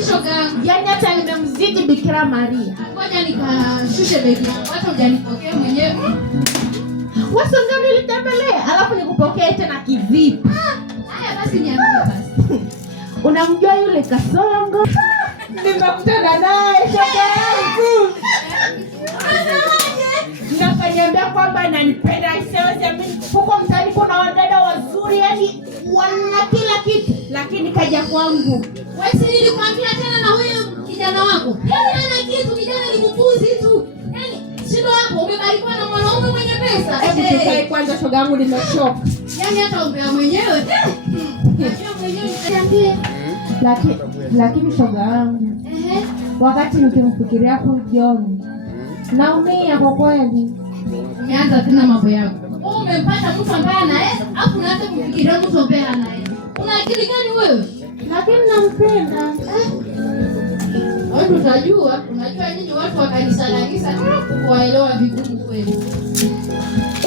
Shoga yangu. Yaani hata nimemzidi Bikira Maria. Ngoja nikashushe begi. Hata hujanipokea mwenyewe. Wewe ndio nilitembelea, alafu nikupokea tena kivipi? Haya basi niambie basi. Unamjua yule Kasongo? Nimekutana naye shoga yangu. Nakaniambia kwamba ananipenda asiweze mimi. Huko mtaani kuna wadada wazuri, yani wana kila kitu, lakini kaja kwangu. Wewe si nilikwambia tena na huyo kijana wako? Yaani hana kitu, kijana ni mpuzi tu. Yaani shindo hapo umebarikiwa na mwanaume mwenye pesa. Hebu tukae kwanza shoga yangu, nimechoka. Yaani hata umbea mwenyewe. Najua mwenyewe niambie. Lakini shoga yangu. Wakati nikimfikiria kwa John, naumia kwa kweli. Umeanza tena mambo yako. Wewe umempata mtu ambaye anaenda, afu unaanza kufikiria mtu ambaye anaenda. Una akili gani wewe? Lakini nampenda. Wewe unajua nyinyi watu wa kanisa la Isa kuwaelewa vigumu kweli.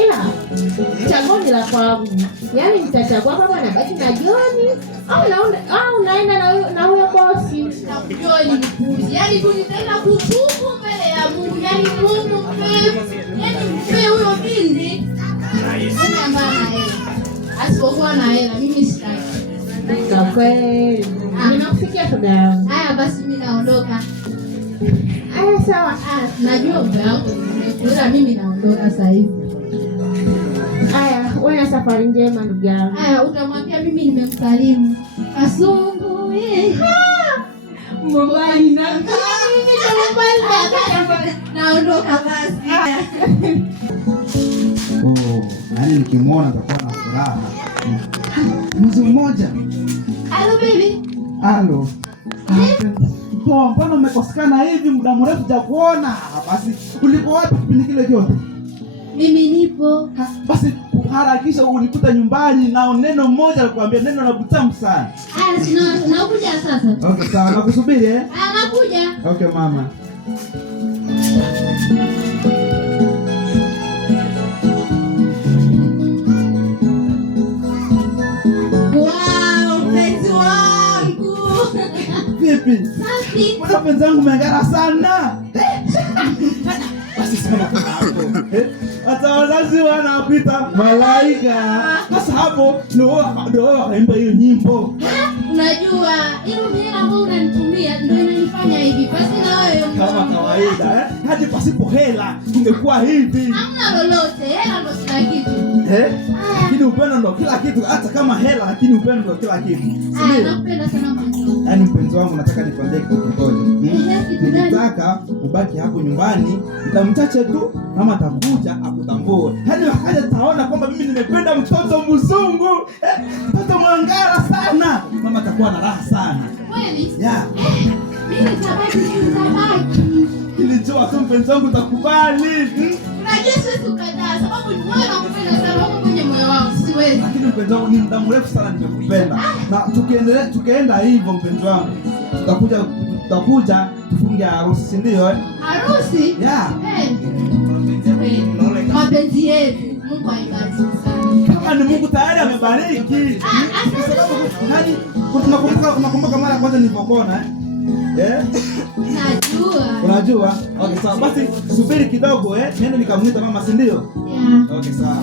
Ila chaguo ni la kwangu. Yaani nitachagua kama nabaki na John au naenda na huyo bosi. John ni mpuzi. Yaani tunitenda kutubu mbele ya Mungu. Yaani Mungu mpe huyo binti. Sina maana hela. Asipokuwa na hela mimi sitaki. Kwa kweli. Nimekusikia shoga yangu. Haya basi mimi naondoka. Haya sawa. Najua ubaya wako. Mimi naondoka sasa hivi. Haya, wewe na safari njema ndugu yangu. Haya, utamwambia mimi nimemsalimu. Kasongo mbali na naondoka basi. Yaani nikimwona nitakuwa na furaha. Mzee mmoja. Hello baby. Halo. Poa, mbona umekosekana hivi muda mrefu hujakuona? Basi uliko wapi kipindi kile chote? Mimi nipo. Basi harakisha unikuta nyumbani na neno moja nakwambia, neno la butamu sana. Nakuja sasa. Okay, sawa, nakusubiri eh? Nakuja. Okay mama. Wow, mpenzi wangu. Vipi? Safi. Mbona mpenzi wangu umeng'ara sana? Basi sana hapo. Hata wazazi wanakuita malaika. Sasa hapo ndio waimba hiyo nyimbo. Unajua, hiyo hela ambayo unanitumia ndio inanifanya hivi. Basi na wewe kama kawaida hadi pasipo hela ungekuwa hivi. Hamna lolote, hela ndio kila kitu. Lakini upendo ndio kila kitu, hata kama hela lakini upendo ndio kila kitu. Nakupenda sana mpenzi. Yaani mpenzi wangu, nataka nikwambie kitu kimoja. Nilitaka ubaki hapo nyumbani muda mchache tu, kama atakuja akutambue. Yaani wakaja taona kwamba mimi nimependa mtoto mzungu, mtoto mwangara sana. Mama atakuwa na raha sana. Kweli? Yeah. Mimi nitabaki. Nilijua tu mpenzi wangu utakubali. Unajua siwezi kukataa sababu ni wewe nakupenda sana huko kwenye moyo wangu, siwezi. Lakini mpenzi wangu, ni muda mrefu sana nimekupenda. Na tukienda hivyo mpenzi wangu, tutakuja tufunge harusi, si ndio Harusi? Yeah. Mapenzi yetu Mungu aibariki sana. Kama ni Mungu tayari amebariki. Unakumbuka mara ya kwanza nilipokuona Unajua. Okay, sawa. Basi subiri kidogo niende nikamuita mama, si ndio? Yeah. Okay, sawa.